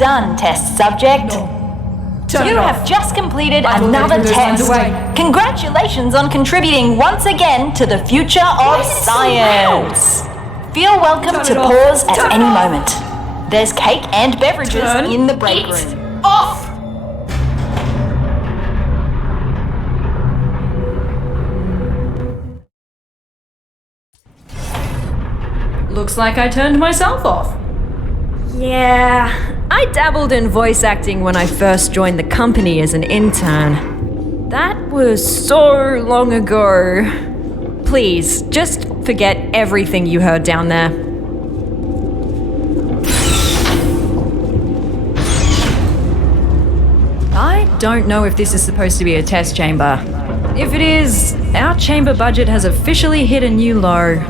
done, test subject. You have just completed another test. Congratulations on contributing once again to the future of science. Feel welcome to pause at any moment. There's cake and beverages in the break room. Off! Looks like I turned myself off. Yeah, I dabbled in voice acting when I first joined the company as an intern. That was so long ago. Please, just forget everything you heard down there. I don't know if this is supposed to be a test chamber. If it is, our chamber budget has officially hit a new low.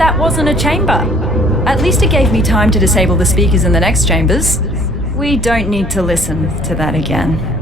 that wasn't a chamber. At least it gave me time to disable the speakers in the next chambers. We don't need to listen to that again.